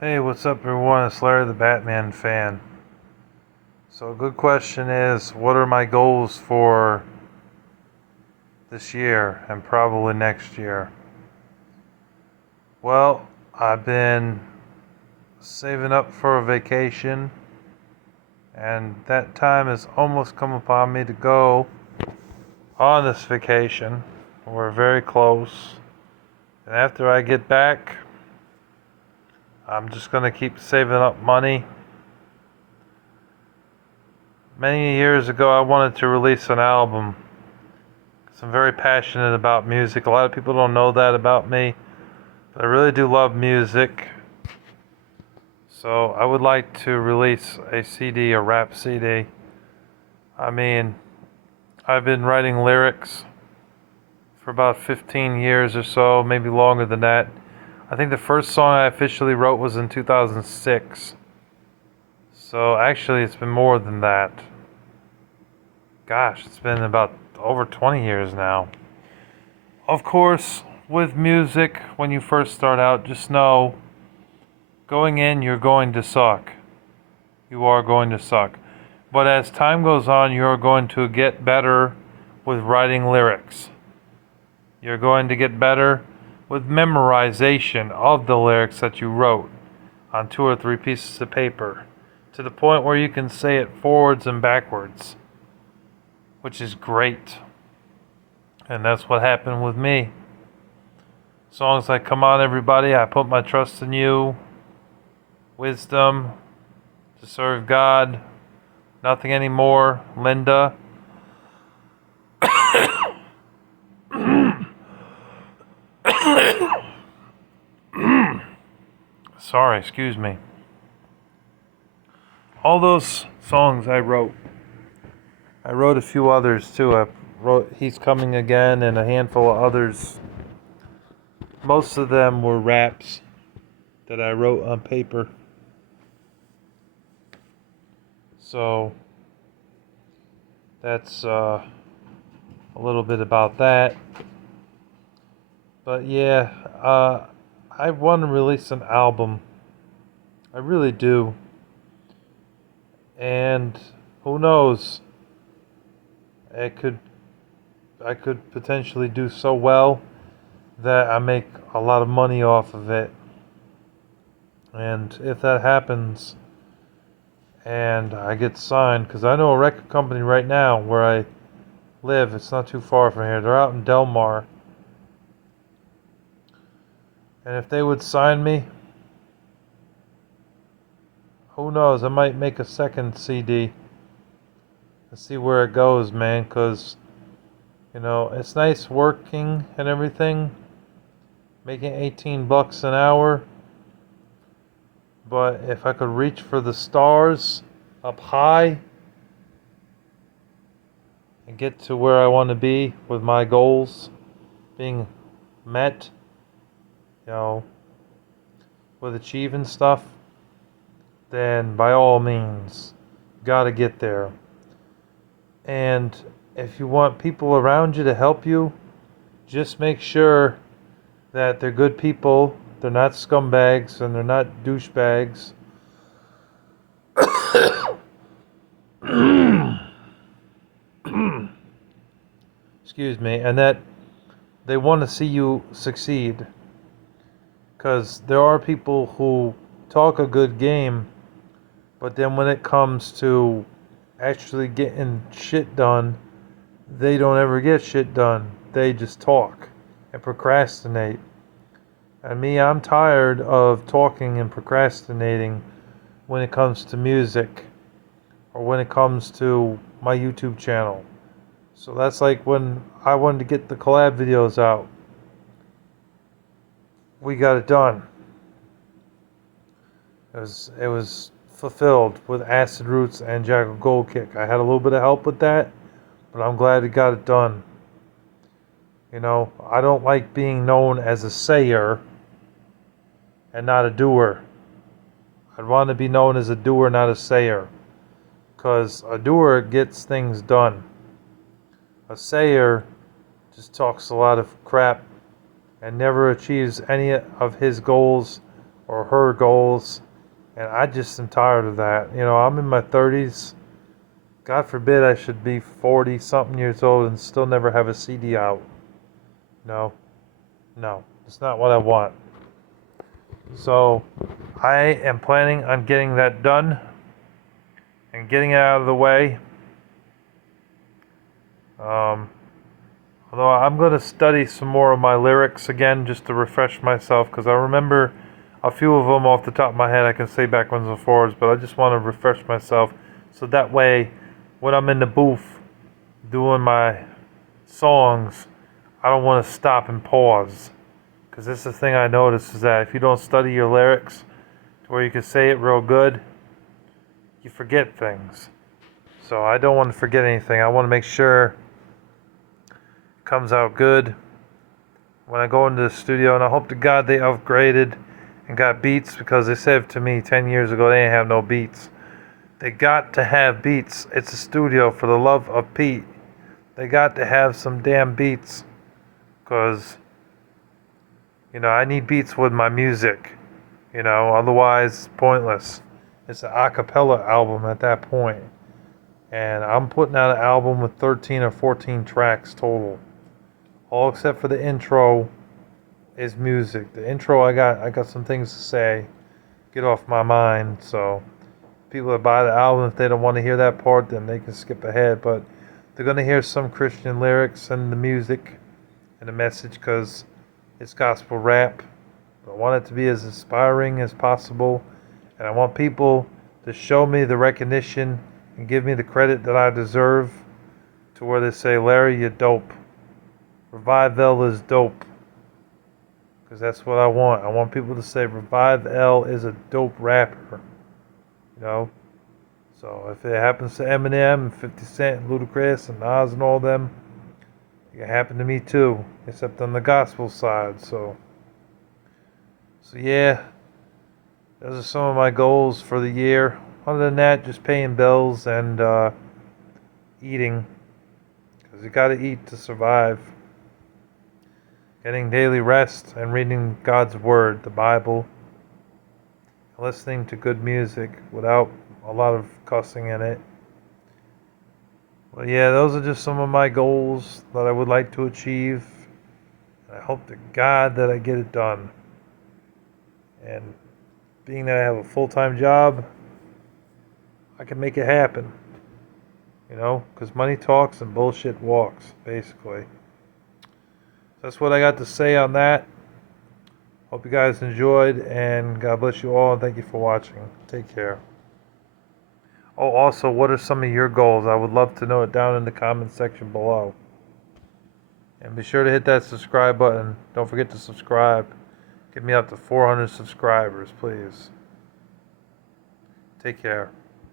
Hey, what's up, everyone? It's Larry the Batman fan. So, a good question is, what are my goals for this year and probably next year? Well, I've been saving up for a vacation, and that time has almost come upon me to go on this vacation. We're very close, and after I get back, I'm just going to keep saving up money. Many years ago, I wanted to release an album. I'm very passionate about music. A lot of people don't know that about me, but I really do love music. So I would like to release a CD, a rap CD. I mean, I've been writing lyrics for about 15 years or so, maybe longer than that. I think the first song I officially wrote was in 2006. So actually, it's been more than that. Gosh, it's been about over 20 years now. Of course, with music, when you first start out, just know going in, you're going to suck. You are going to suck. But as time goes on, you're going to get better with writing lyrics. You're going to get better with memorization of the lyrics that you wrote on 2 or 3 pieces of paper to the point where you can say it forwards and backwards, which is great. And that's what happened with me. Songs like Come On Everybody, I Put My Trust in You, Wisdom, To Serve God, Nothing Anymore, Linda. Sorry, excuse me. All those songs I wrote. I wrote a few others too. I wrote He's Coming Again and a handful of others. Most of them were raps that I wrote on paper. So that's a little bit about that. But yeah, I want to release an album. I really do. And who knows? It could I could potentially do so well that I make a lot of money off of it. And if that happens and I get signed, because I know a record company right now where I live, it's not too far from here. They're out in Delmar. And if they would sign me, who knows? I might make a second CD and see where it goes, man. Because, it's nice working and everything, making $18 an hour. But if I could reach for the stars up high and get to where I want to be with my goals being met, you know, with achieving stuff, then by all means, gotta get there. And if you want people around you to help you, just make sure that they're good people, they're not scumbags, and they're not douchebags. Excuse me, and that they want to see you succeed. Because there are people who talk a good game, but then when it comes to actually getting shit done, they don't ever get shit done. They just talk and procrastinate. And me, I'm tired of talking and procrastinating when it comes to music or when it comes to my YouTube channel. So that's like when I wanted to get the collab videos out. We got it done. It was fulfilled with Acid Roots and Jackal Gold Kick. I had a little bit of help with that, but I'm glad it got it done. I don't like being known as a sayer and not a doer. I'd want to be known as a doer, not a sayer. Because a doer gets things done. A sayer just talks a lot of crap and never achieves any of his goals or her goals. And I just am tired of that. You know, I'm in my 30s. God forbid I should be 40 something years old and still never have a CD out. No, no, it's not what I want. So I am planning on getting that done and getting it out of the way. Um, Although I'm going to study some more of my lyrics again just to refresh myself, because I remember a few of them off the top of my head. I can say backwards and forwards, but I just want to refresh myself so that way when I'm in the booth doing my songs, I don't want to stop and pause. Because this is the thing I noticed is that if you don't study your lyrics to where you can say it real good, you forget things. So I don't want to forget anything. I want to make sure it comes out good when I go into the studio, and I hope to God they upgraded and got beats, because they said to me 10 years ago they didn't have no beats. They got to have beats. It's a studio, for the love of Pete. They got to have some damn beats, because, you know, I need beats with my music, you know, otherwise it's pointless. It's an a cappella album at that point. And I'm putting out an album with 13 or 14 tracks total. All except for the intro is music. The intro, I got some things to say, get off my mind. So people that buy the album, if they don't want to hear that part, then they can skip ahead. But they're gonna hear some Christian lyrics and the music and the message, because it's gospel rap. I want it to be as inspiring as possible, and I want people to show me the recognition and give me the credit that I deserve, to where they say, Larry, you're dope. Revive L is dope. Because that's what I want. I want people to say Revive L is a dope rapper. You know? So if it happens to Eminem and 50 Cent and Ludacris and Nas and all them, it can happen to me too. Except on the gospel side. So yeah. Those are some of my goals for the year. Other than that, just paying bills and eating. Because you gotta eat to survive. Getting daily rest and reading God's Word, the Bible. Listening to good music without a lot of cussing in it. Well, yeah, those are just some of my goals that I would like to achieve. I hope to God that I get it done. And being that I have a full-time job, I can make it happen. You know, because money talks and bullshit walks, basically. That's what I got to say on that. Hope you guys enjoyed, and God bless you all, and thank you for watching. Take care. Oh, also, what are some of your goals? I would love to know it down in the comment section below. And be sure to hit that subscribe button. Don't forget to subscribe. Get me up to 400 subscribers, please. Take care.